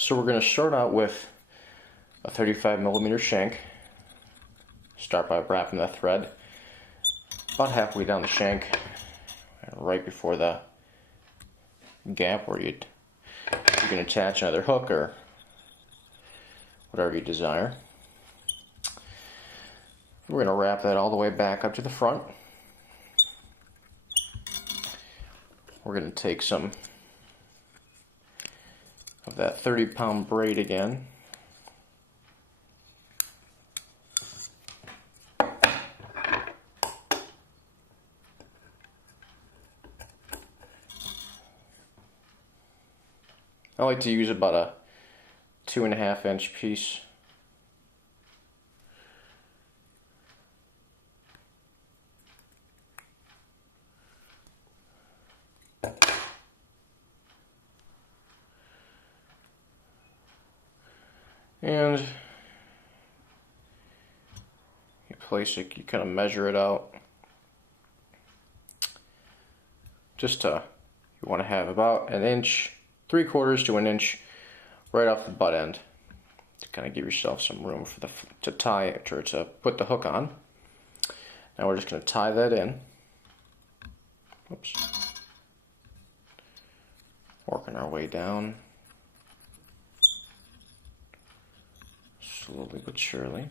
So we're going to start out with a 35mm shank. Start by wrapping the thread about halfway down the shank, right before the gap where you can attach another hook or whatever you desire. We're going to wrap that all the way back up to the front. We're going to take some of that 30-pound braid again. I like to use about a 2.5-inch piece. And you place it, you kind of measure it out. Just you want to have about 1 inch, 3/4 to 1 inch right off the butt end to kind of give yourself some room for to tie it or to put the hook on. Now we're just going to tie that in. Oops. Working our way down. Slowly but surely.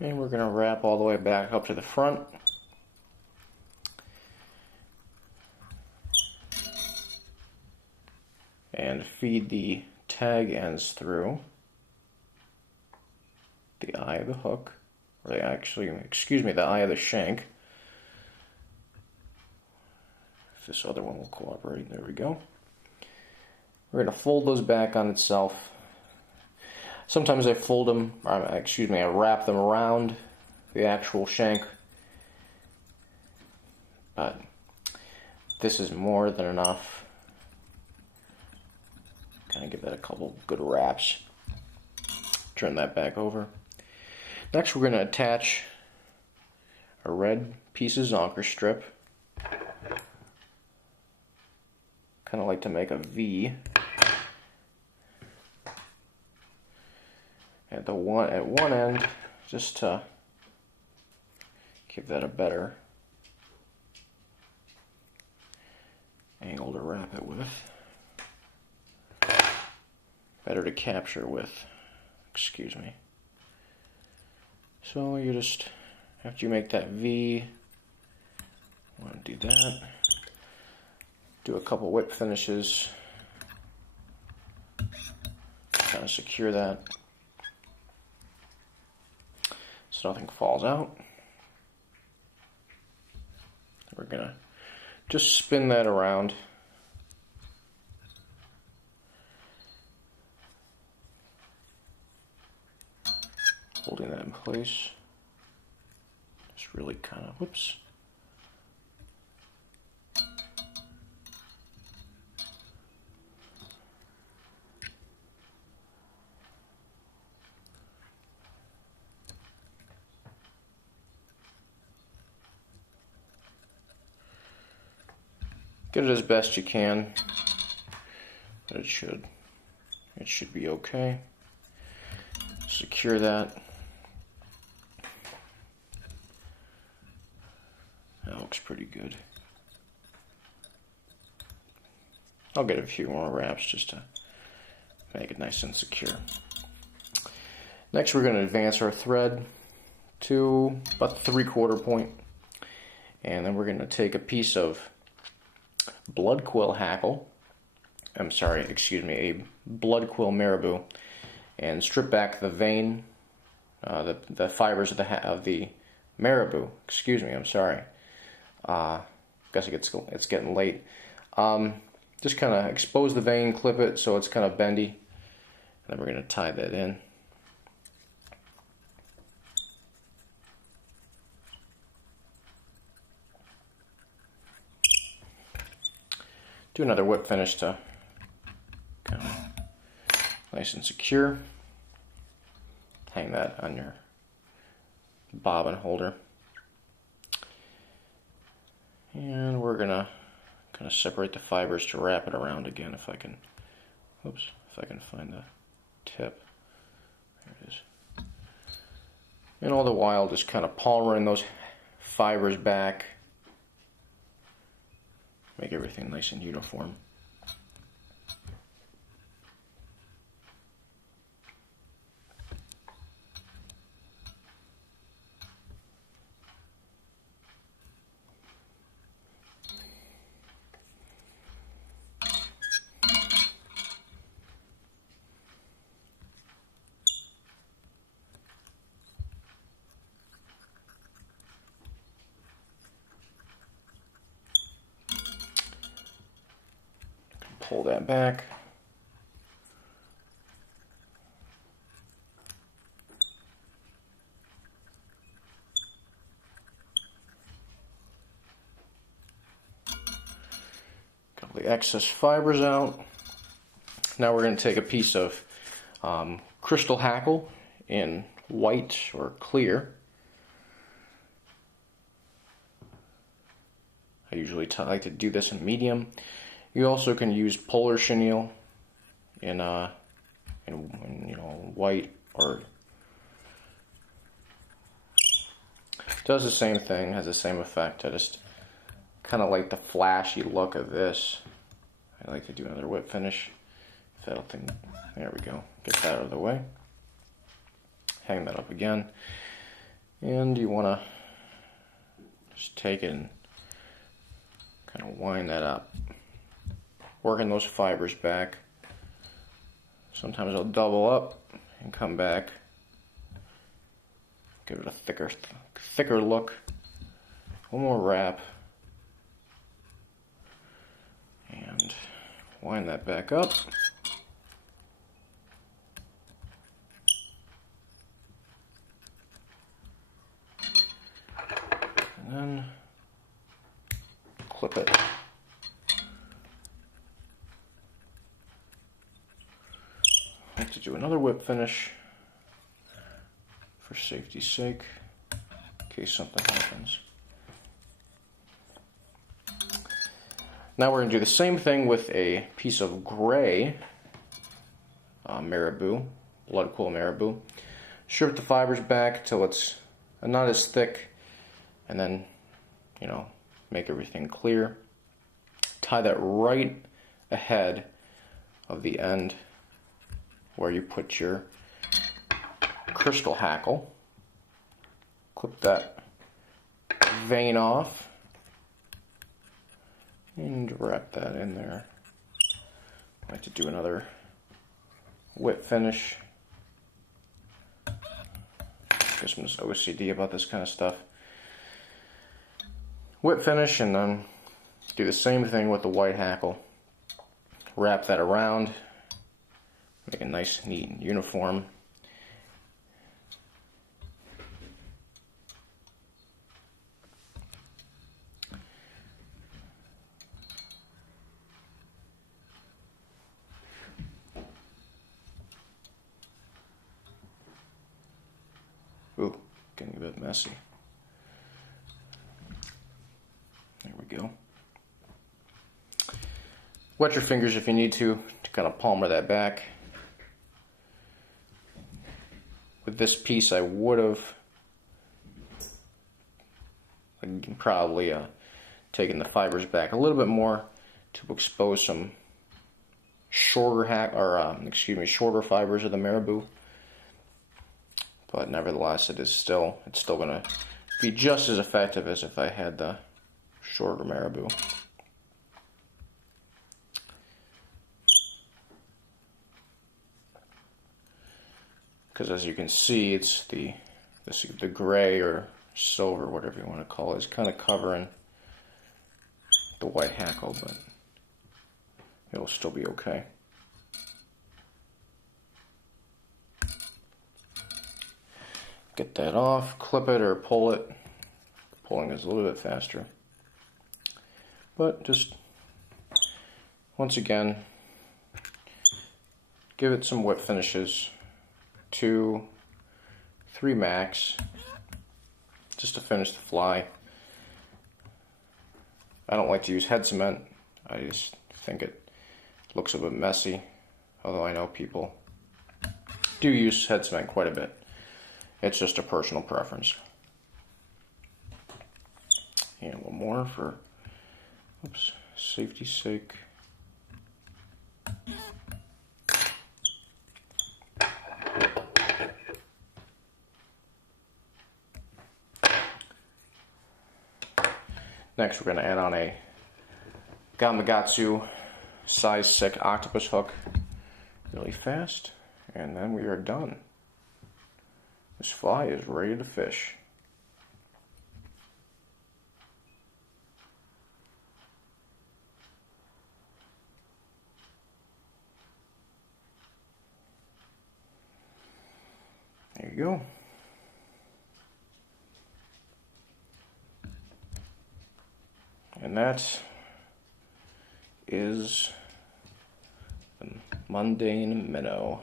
And we're going to wrap all the way back up to the front. And feed the tag ends through the eye of the hook, or the eye of the shank. If this other one will cooperate, there we go. We're going to fold those back on itself. Sometimes I fold them, I wrap them around the actual shank, but this is more than enough. Kind of give that a couple good wraps. Turn that back over. Next we're going to attach a red piece of zonker strip. Kind of like to make a V. At one end, just to give that a better angle to wrap it with. Better to capture with, excuse me. So you just, after you make that V, want to do that. Do a couple whip finishes. Kind of secure that so nothing falls out. We're gonna just spin that around. Holding that in place. Just really kind of, whoops. Get it as best you can, but it should be okay. Secure that. That looks pretty good. I'll get a few more wraps just to make it nice and secure. Next we're going to advance our thread to about the 3/4 point, and then we're going to take a piece of blood quill hackle, a blood quill marabou, and strip back the vein, the fibers of the marabou. Guess it's getting late. Just kind of expose the vein, clip it so it's kind of bendy, and then we're going to tie that in. do another whip finish to kind of nice and secure. Hang that on your bobbin holder. And we're gonna kind of separate the fibers to wrap it around again if I can, oops, if I can find the tip. There it is. And all the while just kind of palmering those fibers back. Make everything nice and uniform. Pull that back. Couple the excess fibers out. Now we're going to take a piece of crystal hackle in white or clear. I usually like to do this in medium. You also can use polar chenille in you know, white, or does the same thing, has the same effect. I just kind of like the flashy look of this. I like to do another whip finish. If I don't think, there we go. Get that out of the way. Hang that up again, and you want to just take it and kind of wind that up. Working those fibers back. Sometimes I'll double up and come back. Give it a thicker look. One more wrap. And wind that back up. And then clip it. I like to do another whip finish for safety's sake, in case something happens. Now we're going to do the same thing with a piece of gray marabou, blood quill marabou. Strip the fibers back till it's not as thick, and then, you know, make everything clear. Tie that right ahead of the end where you put your crystal hackle. Clip that vein off and wrap that in there. I like to do another whip finish. Guess I'm just OCD about this kind of stuff. Whip finish, and then do the same thing with the white hackle. Wrap that around. Make it nice, neat, and uniform. Ooh, getting a bit messy. There we go. Wet your fingers if you need to kind of palmer that back. With this piece, I would have probably taken the fibers back a little bit more to expose some shorter shorter fibers of the marabou. But nevertheless, it's still going to be just as effective as if I had the shorter marabou. Because as you can see, it's the gray or silver, whatever you want to call it, is kind of covering the white hackle, but it'll still be okay. Get that off, clip it or pull it. Pulling is a little bit faster. But just once again, give it some whip finishes, 2, 3 max, just to finish the fly. I don't like to use head cement. I just think it looks a bit messy, although I know people do use head cement quite a bit. It's just a personal preference. And one more for, oops, safety's sake. Next, we're going to add on a Gamakatsu size 6 octopus hook really fast, and then we are done. This fly is ready to fish. There you go. And that is the Mundane Minnow.